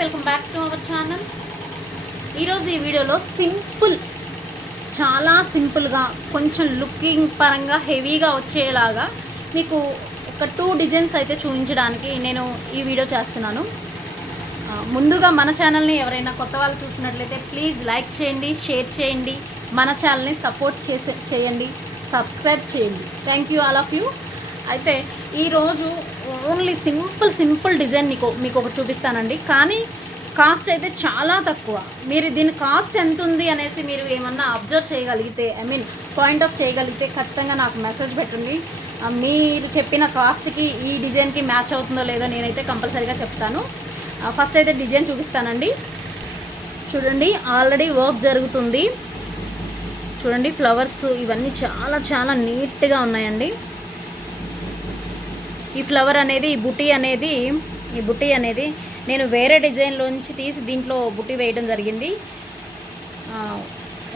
Welcome back to our channel. ఈరోజు ఈ వీడియోలో చాలా సింపుల్గా కొంచెం లుకింగ్ పరంగా హెవీగా వచ్చేలాగా మీకు ఒక 2 డిజైన్స్ అయితే చూపించడానికి నేను ఈ వీడియో చేస్తున్నాను. ముందుగా మన ఛానల్ని ఎవరైనా కొత్త వాళ్ళు చూస్తున్నట్లయితే ప్లీజ్ లైక్ చేయండి, షేర్ చేయండి, మన ఛానల్ని సపోర్ట్ చేయండి, సబ్స్క్రైబ్ చేయండి. Thank you all of you. అయితే ఈరోజు ఓన్లీ సింపుల్ డిజైన్ మీకు ఒకటి చూపిస్తానండి. కానీ కాస్ట్ అయితే చాలా తక్కువ. మీరు దీని కాస్ట్ ఎంత ఉంది అనేసి మీరు ఏమన్నా అబ్జర్వ్ చేయగలిగితే, పాయింట్ ఆఫ్ చేయగలిగితే ఖచ్చితంగా నాకు మెసేజ్ పెట్టండి. మీరు చెప్పిన కాస్ట్కి ఈ డిజైన్కి మ్యాచ్ అవుతుందో లేదో నేనైతే కంపల్సరీగా చెప్తాను. ఫస్ట్ అయితే డిజైన్ చూపిస్తానండి. చూడండి, ఆల్రెడీ వర్క్ జరుగుతుంది. చూడండి, ఫ్లవర్స్ ఇవన్నీ చాలా నీట్గా ఉన్నాయండి. ఈ ఫ్లవర్ అనేది ఈ బుట్టి అనేది నేను వేరే డిజైన్లోంచి తీసి దీంట్లో బుట్టి వేయడం జరిగింది.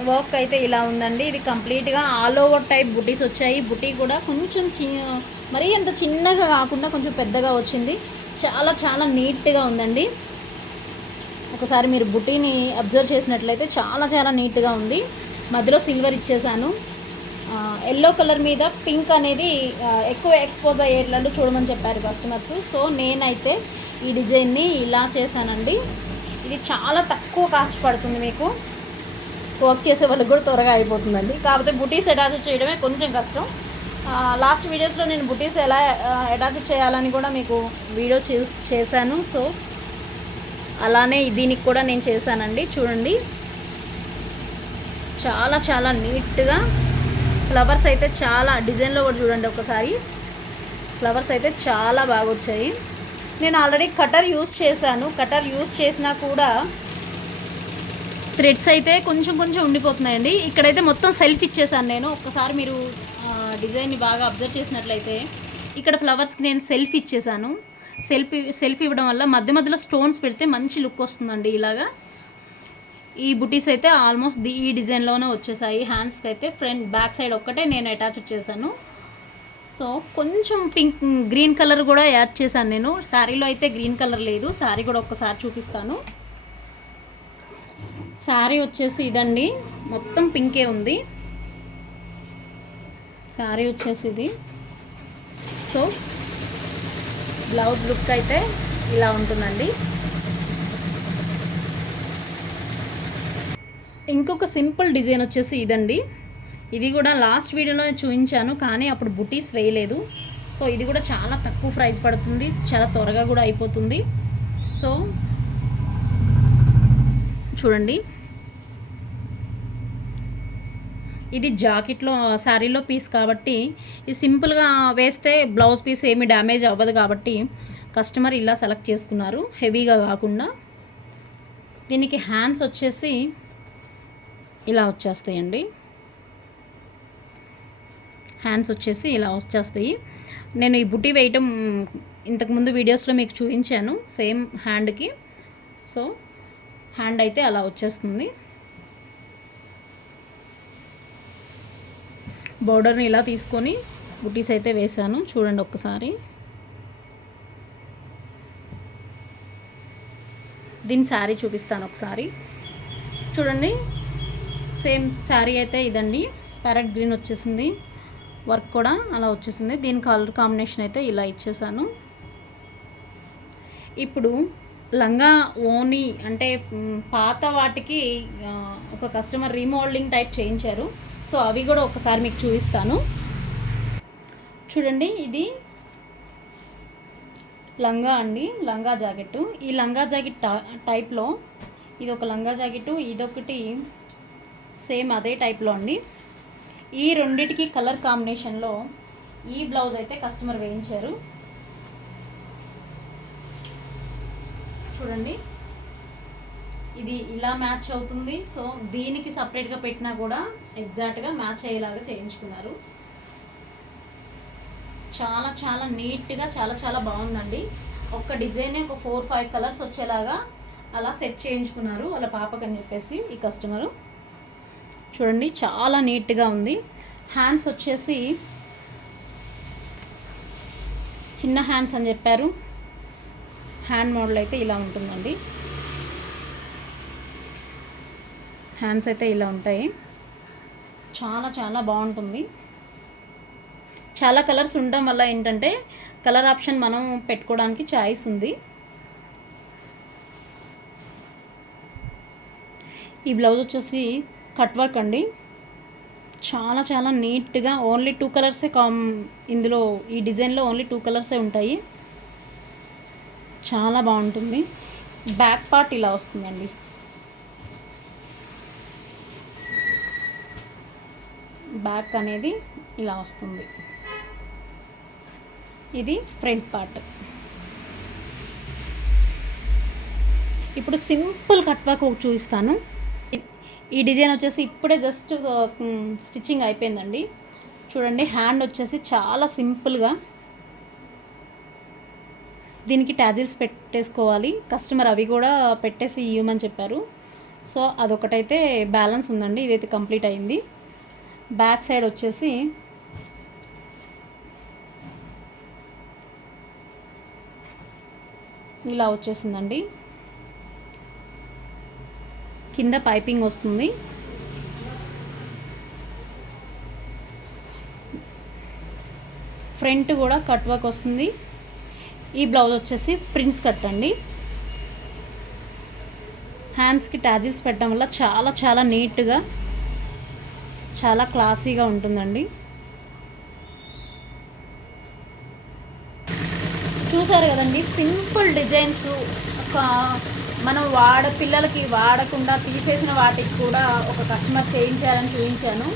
వర్క్ అయితే ఇలా ఉందండి. ఇది కంప్లీట్గా ఆల్ ఓవర్ టైప్ బుట్టీస్ వచ్చాయి. బుట్టి కూడా కొంచెం మరీ అంత చిన్నగా కాకుండా కొంచెం పెద్దగా వచ్చింది. చాలా నీట్గా ఉందండి. ఒకసారి మీరు బుట్టీని అబ్జర్వ్ చేసినట్లయితే చాలా నీట్గా ఉంది. మధ్యలో సిల్వర్ ఇచ్చేసాను. ఎల్లో కలర్ మీద పింక్ అనేది ఎక్కువ ఎక్స్పోజ్ అయ్యేట్లంటూ చూడమని చెప్పారు కస్టమర్స్. సో నేనైతే ఈ డిజైన్ని ఇలా చేశానండి. ఇది చాలా తక్కువ కాస్ట్ పడుతుంది. మీకు వర్క్ చేసే వాళ్ళకి కూడా త్వరగా అయిపోతుందండి. కాకపోతే బుటీస్ అటాచ్ చేయడమే కొంచెం కష్టం. లాస్ట్ వీడియోస్లో నేను బుటీస్ ఎలా అటాచ్ చేయాలని కూడా మీకు వీడియో చేశాను. సో అలానే దీనికి కూడా నేను చేశానండి. చూడండి, చాలా నీట్గా ఫ్లవర్స్ అయితే చాలా డిజైన్లో కూడా చూడండి ఒకసారి. ఫ్లవర్స్ అయితే చాలా బాగా వచ్చాయి. నేను ఆల్రెడీ కటర్ యూస్ చేశాను. కటర్ యూస్ చేసినా కూడా థ్రెడ్స్ అయితే కొంచెం ఉండిపోతున్నాయండి. ఇక్కడైతే మొత్తం సెల్ఫ్ ఇచ్చేసాను నేను. ఒక్కసారి మీరు డిజైన్ని బాగా అబ్జర్వ్ చేసినట్లయితే ఇక్కడ ఫ్లవర్స్కి నేను సెల్ఫ్ ఇచ్చేసాను. సెల్ఫ్ ఇవ్వడం వల్ల మధ్యలో స్టోన్స్ పెడితే మంచి లుక్ వస్తుందండి. ఇలాగా ఈ బుటీస్ అయితే ఆల్మోస్ట్ ఈ డిజైన్లోనే వచ్చేసాయి. హ్యాండ్స్కి అయితే బ్యాక్ సైడ్ ఒక్కటే నేను అటాచ్ చేశాను. సో కొంచెం గ్రీన్ కలర్ కూడా యాడ్ చేశాను నేను. శారీలో అయితే గ్రీన్ కలర్ లేదు. శారీ కూడా ఒక్కసారి చూపిస్తాను. శారీ వచ్చేసి ఇదండి, మొత్తం పింకే ఉంది. శారీ వచ్చేసి ఇది. సో బ్లౌజ్ లుక్ అయితే ఇలా ఉంటుందండి. ఇంకొక సింపుల్ డిజైన్ వచ్చేసి ఇదండి. ఇది కూడా లాస్ట్ వీడియోలో చూపించాను, కానీ అప్పుడు బుటీస్ వేయలేదు. సో ఇది కూడా చాలా తక్కువ ప్రైస్ పడుతుంది, చాలా త్వరగా కూడా అయిపోతుంది. సో చూడండి, ఇది జాకెట్లో శారీలో పీస్ కాబట్టి ఇది సింపుల్గా వేస్తే బ్లౌజ్ పీస్ ఏమీ డ్యామేజ్ అవ్వదు కాబట్టి కస్టమర్ ఇలా సెలెక్ట్ చేసుకున్నారు, హెవీగా కాకుండా. దీనికి హ్యాండ్స్ వచ్చేసి ఇలా వచ్చేస్తాయండి. హ్యాండ్స్ వచ్చేసి ఇలా వచ్చేస్తాయి. నేను ఈ బుట్టి వేయటం ఇంతకుముందు వీడియోస్లో మీకు చూపించాను సేమ్ హ్యాండ్కి. సో హ్యాండ్ అయితే అలా వచ్చేస్తుంది. బోర్డర్ని ఇలా తీసుకొని బుట్టీస్ అయితే వేసాను. చూడండి ఒక్కసారి. దీని శారీ చూపిస్తాను ఒకసారి. చూడండి, సేమ్ శారీ అయితే ఇదండి. ప్యారెట్ గ్రీన్ వచ్చేసింది. వర్క్ కూడా అలా వచ్చేసింది. దీని కలర్ కాంబినేషన్ అయితే ఇలా ఇచ్చేసాను. ఇప్పుడు లంగా ఓనీ అంటే పాత వాటికి ఒక కస్టమర్ రీమోడలింగ్ టైప్ చేయించారు. సో అవి కూడా ఒకసారి మీకు చూపిస్తాను. చూడండి, ఇది లంగా అండి, లంగా జాకెట్టు. ఈ లంగా జాకెట్ టైప్లో ఇది ఒక లంగా జాకెట్టు, ఇదొకటి సేమ్ అదే టైప్లో అండి. ఈ రెండిటికి కలర్ కాంబినేషన్లో ఈ బ్లౌజ్ అయితే కస్టమర్ వేయించారు. చూడండి, ఇది ఇలా మ్యాచ్ అవుతుంది. సో దీనికి సపరేట్గా పెట్టినా కూడా ఎగ్జాక్ట్గా మ్యాచ్ అయ్యేలాగా చేయించుకున్నారు. చాలా నీట్గా చాలా బాగుందండి. ఒక్క డిజైన్ ఒక 4-5 కలర్స్ వచ్చేలాగా అలా సెట్ చేయించుకున్నారు వాళ్ళ పాపకని చెప్పేసి ఈ కస్టమరు. చూడండి, చాలా నీట్గా ఉంది. హ్యాండ్స్ వచ్చేసి చిన్న హ్యాండ్స్ అని చెప్పారు. హ్యాండ్ మోడల్ అయితే ఇలా ఉంటుందండి. హ్యాండ్స్ అయితే ఇలా ఉంటాయి. చాలా చాలా బాగుంటుంది. చాలా కలర్స్ ఉండడం వల్ల ఏంటంటే కలర్ ఆప్షన్ మనం పెట్టుకోవడానికి చాయిస్ ఉంది. ఈ బ్లౌజ్ వచ్చేసి కట్ వర్క్ అండి. చాలా చాలా నీట్గా ఓన్లీ 2 కలర్సే ఇందులో ఈ డిజైన్లో ఓన్లీ 2 కలర్సే ఉంటాయి. చాలా బాగుంటుంది. బ్యాక్ పార్ట్ ఇలా వస్తుందండి. బ్యాక్ అనేది ఇలా వస్తుంది. ఇది ఫ్రంట్ పార్ట్. ఇప్పుడు సింపుల్ కట్ వర్క్ చూపిస్తాను. ఈ డిజైన్ వచ్చేసి ఇప్పుడే జస్ట్ స్టిచ్చింగ్ అయిపోయిందండి. చూడండి, హ్యాండ్ వచ్చేసి చాలా సింపుల్గా దీనికి టాజిల్స్ పెట్టేసుకోవాలి. కస్టమర్ అవి కూడా పెట్టేసి ఇవ్వమని చెప్పారు. సో అదొకటైతే బ్యాలెన్స్ ఉందండి. ఇదైతే కంప్లీట్ అయింది. బ్యాక్ సైడ్ వచ్చేసి ఇలా వచ్చేసిందండి. కింద పైపింగ్ వస్తుంది. ఫ్రంట్ కూడా కట్ వర్క్ వస్తుంది. ఈ బ్లౌజ్ వచ్చేసి ప్రిన్స్ కట్ అండి. హ్యాండ్స్కి టాజిల్స్ పెట్టడం వల్ల చాలా చాలా నీట్గా చాలా క్లాసీగా ఉంటుందండి. చూసారు కదండి, సింపుల్ డిజైన్స్. మనం పిల్లలకి వాడకుండా తీసేసిన వాటికి కూడా ఒక కస్టమర్ చేయించారని చూపించాను.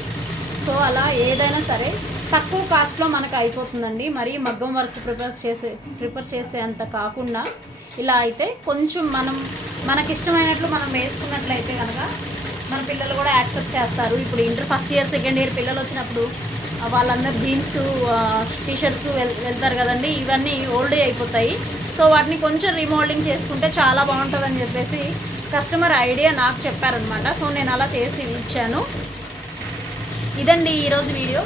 సో అలా ఏదైనా సరే తక్కువ కాస్ట్లో మనకు అయిపోతుందండి. మరి మగ్గం వర్క్ ప్రిపేర్ చేసే అంత కాకుండా ఇలా అయితే కొంచెం మనకిష్టమైనట్లు మనం వేసుకున్నట్లయితే కనుక మన పిల్లలు కూడా యాక్సెప్ట్ చేస్తారు. ఇప్పుడు inter first year second year పిల్లలు వచ్చినప్పుడు వాళ్ళందరూ జీన్స్ టీషర్ట్స్ వెళ్తారు కదండి. ఇవన్నీ ఓల్డ్ అయిపోతాయి. సో వాటిని కొంచెం రీమోల్డింగ్ చేసుకుంటే చాలా బాగుంటుందని చెప్పేసి కస్టమర్ ఐడియా నాకు చెప్పారనమాట. సో నేను అలా చేసి ఇచ్చాను. ఇదండి ఈరోజు వీడియో.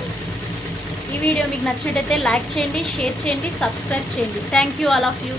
ఈ వీడియో మీకు నచ్చినట్టయితే లైక్ చేయండి, షేర్ చేయండి, సబ్స్క్రైబ్ చేయండి. Thank you all of you.